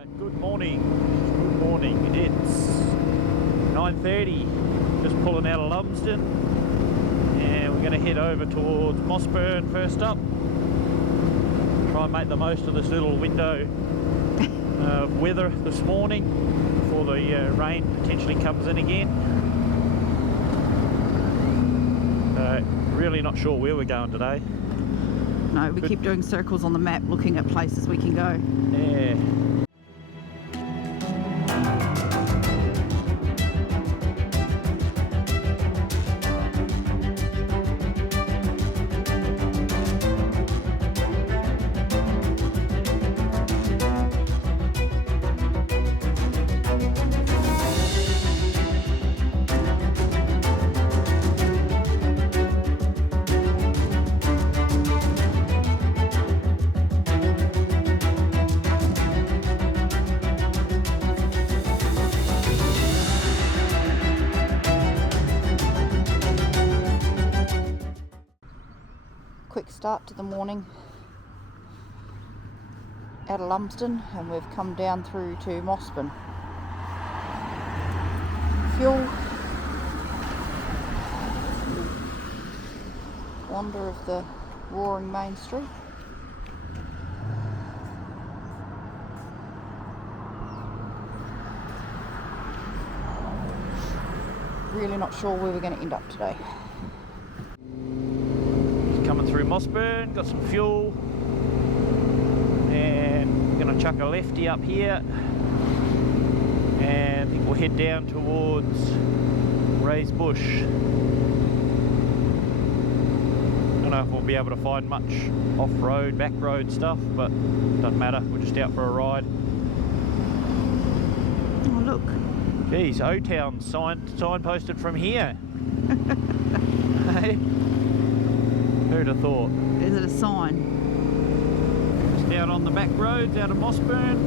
Good morning. Good morning. It's 9:30. Just pulling out of Lumsden, and we're going to head over towards Mossburn first up. Try and make the most of this little window of weather this morning before the rain potentially comes in again. Really not sure where we're going today. No, we keep doing circles on the map looking at places we can go. Yeah. Quick start to the morning out of Lumsden, and we've come down through to Mossburn. Fuel. Wander of the roaring main street. Really not sure where we're going to end up today. Coming through Mossburn, got some fuel, and we're going to chuck a lefty up here, and I think we'll head down towards Raised Bush. Don't know if we'll be able to find much off-road, back-road stuff, but doesn't matter, we're just out for a ride. Oh look. Geez, O-Town signposted from here. Hey? Who'd have thought? Is it a sign? Just out on the back roads, out of Mossburn.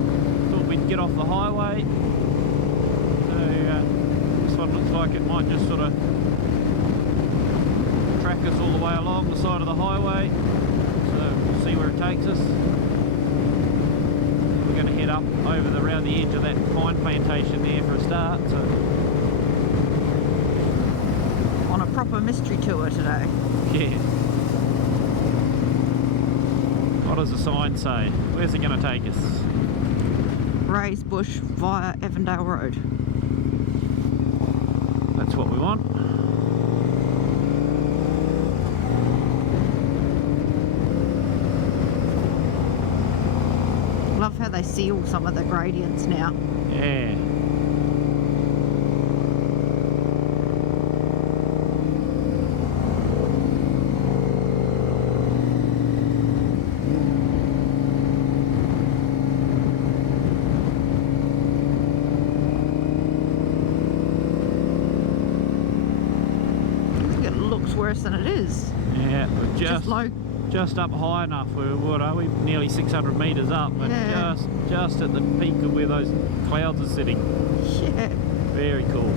Thought we'd get off the highway. So this one looks like it might just sort of track us all the way along the side of the highway. So we'll see where it takes us. We're going to head up over around the edge of that pine plantation there for a start. So On a proper mystery tour today. yeah. What does the sign say? Where's it going to take us? Raised Bush via Avondale Road. That's what we want. Love how they seal some of the gradients now. Yeah. Worse than it is. Yeah, we're just up high enough. What are we? Nearly 600 metres up, but yeah. just at the peak of where those clouds are sitting. Yeah. Very cool.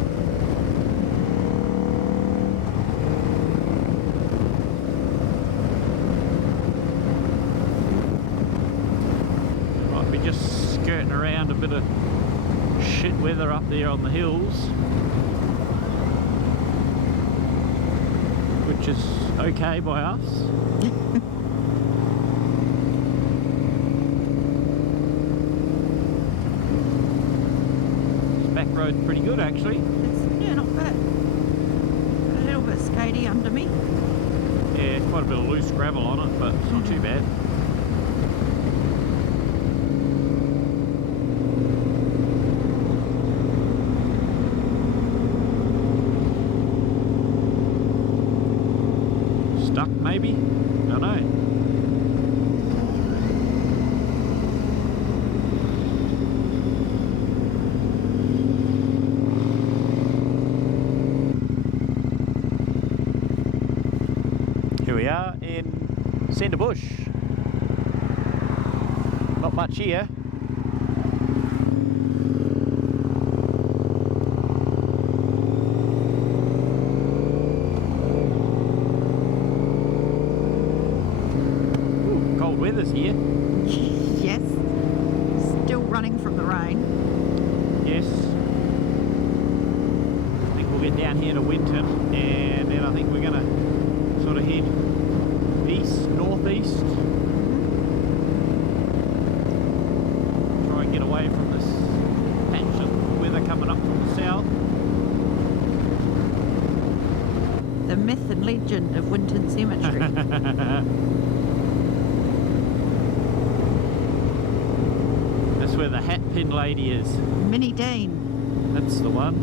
Might be just skirting around a bit of shit weather up there on the hills, which is okay by us. This back road's pretty good actually. Yeah, not bad. A little bit skatey under me. Yeah, quite a bit of loose gravel on it, but it's not too bad. Stuck maybe? I don't know. Here we are in Centre Bush. Not much here. Ooh, cold weather's here. Yes. Still running from the rain. down here to Winton, and then I think we're going to sort of head east, northeast. Try and get away from this patch of weather coming up from the south. The myth and legend of Winton Cemetery. That's where the hat pin lady is. Minnie Dean. That's the one.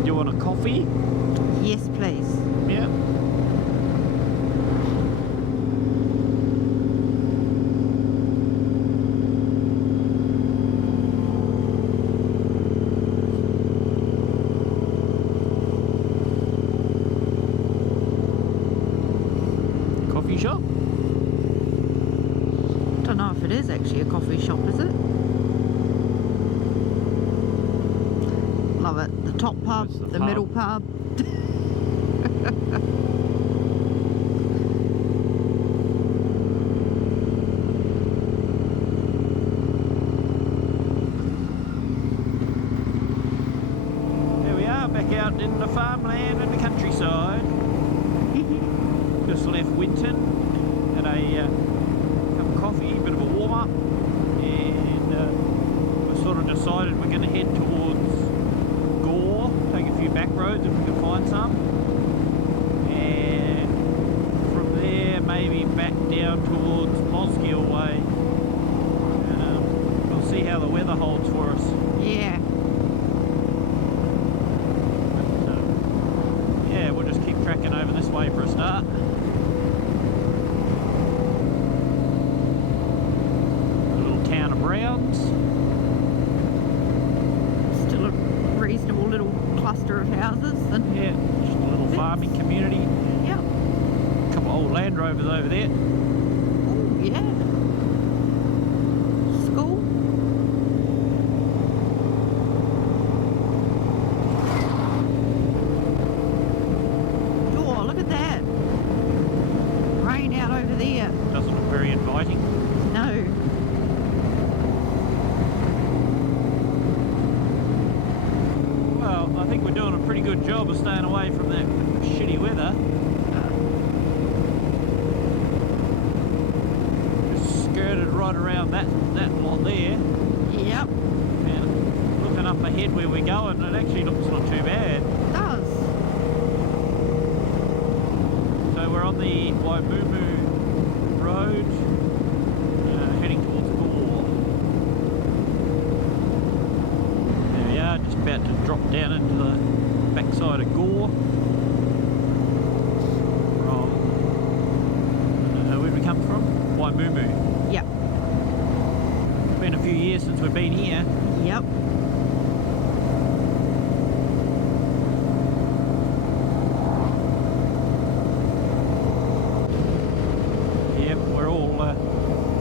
Do you want a coffee? Yes, please. Yeah. Coffee shop? Don't know if it is actually a coffee shop, is it? Love it. The top pub, Where's the the pub? middle pub. There we are, back out in the farmland and the countryside. Just left Winton, had a cup of coffee, bit of a warm up, and we sort of decided we're going to head towards Gore, take a few back roads if we can find some, and from there maybe back down towards Mosgiel way. We'll see how the weather holds for us. Yeah. But, yeah, we'll just keep tracking over this way for a start. Town of Browns. Still a reasonable little cluster of houses. And Yeah, just a little farming community. yeah. A couple of old Land Rovers over there. Oh, yeah. School. Oh, look at that. Rain out over there. Doesn't look very inviting. No. Well, I think we're doing a pretty good job of staying away from that shitty weather. Just skirted right around that lot there. Yep. And looking up ahead where we're going, it actually looks not too bad. It does. So we're on the Waimumu road, heading towards Gore. There we are, just about to drop down into the backside of Gore. Where'd we come from? Waimumu. Yep. It's been a few years since we've been here. Yep. Yep, we're all,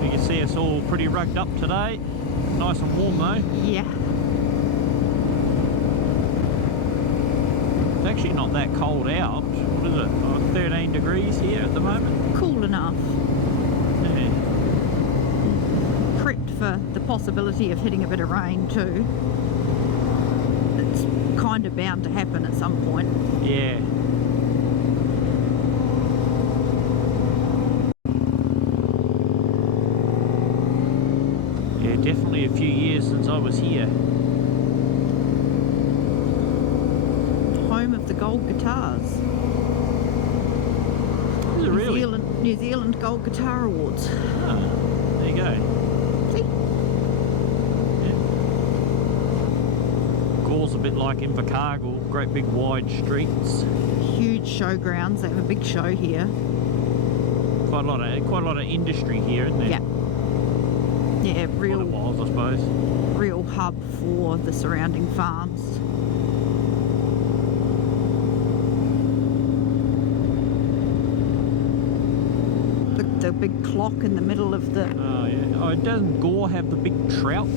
you can see us all pretty rugged up today. Nice and warm though. Yeah. It's actually not that cold out. What is it? Oh, 13 degrees here at the moment. Cool enough. Yeah. Prepped for the possibility of hitting a bit of rain too. It's kind of bound to happen at some point. Yeah. Yeah, definitely a few years since I was here. Home of the gold guitars. Is it really? New Zealand Gold Guitar Awards. Oh, there you go. See? Yeah. Gore's a bit like Invercargill, great big wide streets. Huge showgrounds. They have a big show here. Quite a lot of industry here, isn't there? Yeah. Yeah, What it real was, I suppose. real hub for the surrounding farms. The big clock in the middle of the... Oh yeah. Oh, doesn't Gore have the big trout?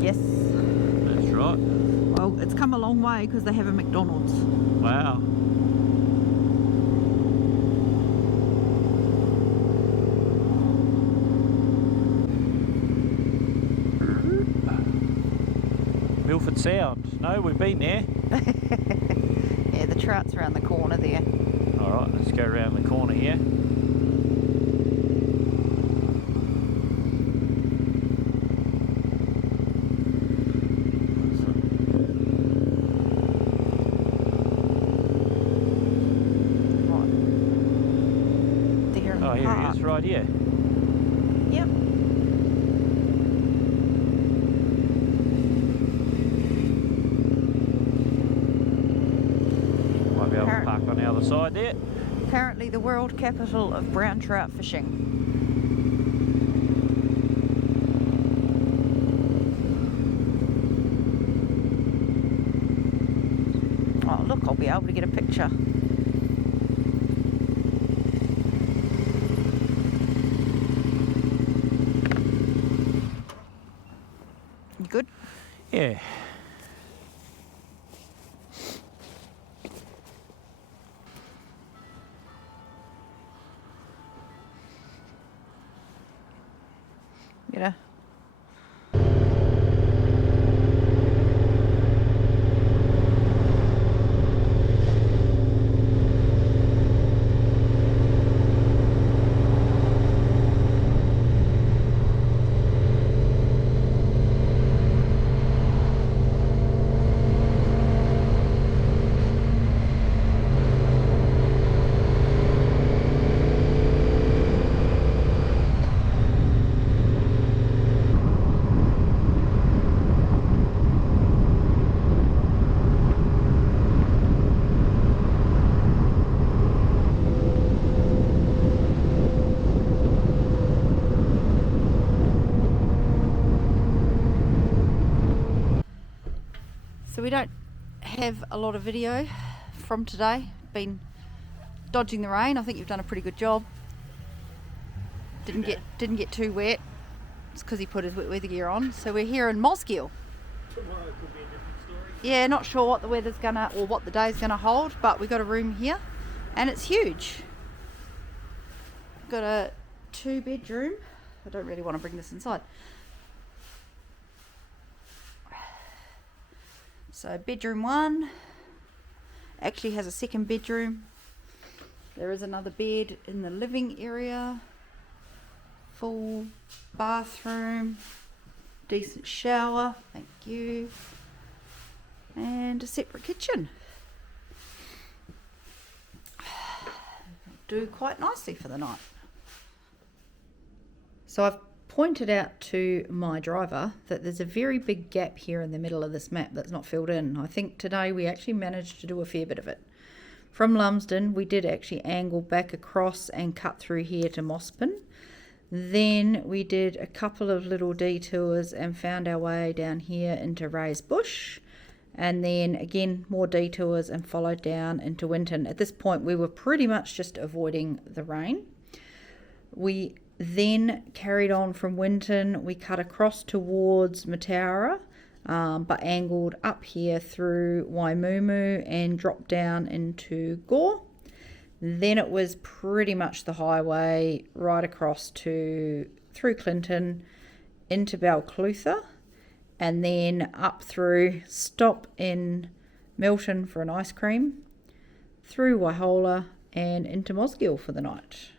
Yes. That's right. Well, it's come a long way because they have a McDonald's. Wow. Clifford Sound. No, we've been there. Yeah, the trout's around the corner there. Alright, let's go around the corner here. There in Oh, the here park. he is, right here. Yep. Might be able to park on the other side there. Apparently the world capital of brown trout fishing. Oh look, I'll be able to get a picture. You good? Yeah. Get a So we don't have a lot of video from today. Been dodging the rain. I think you've done a pretty good job. Didn't get too wet. It's because he put his wet weather gear on. So we're here in Mosgiel. Tomorrow could be a different story. Yeah, not sure what the weather's gonna or what the day's gonna hold, but we got a room here and it's huge. Got a 2-bedroom. I don't really want to bring this inside. So bedroom 1 actually has a second bedroom. There is another bed in the living area. Full bathroom. Decent shower, thank you. And a separate kitchen. Do quite nicely for the night. So I've pointed out to my driver that there's a very big gap here in the middle of this map that's not filled in. I think today we actually managed to do a fair bit of it. From Lumsden we did actually angle back across and cut through here to Mossburn. Then we did a couple of little detours and found our way down here into Ray's Bush, and then again more detours and followed down into Winton. At this point we were pretty much just avoiding the rain. We then carried on from Winton. We cut across towards Mataura, but angled up here through Waimumu and dropped down into Gore. Then it was pretty much the highway right across to through Clinton into Balclutha, and then up through, stop in Milton for an ice cream, through Waihola and into Mosgiel for the night.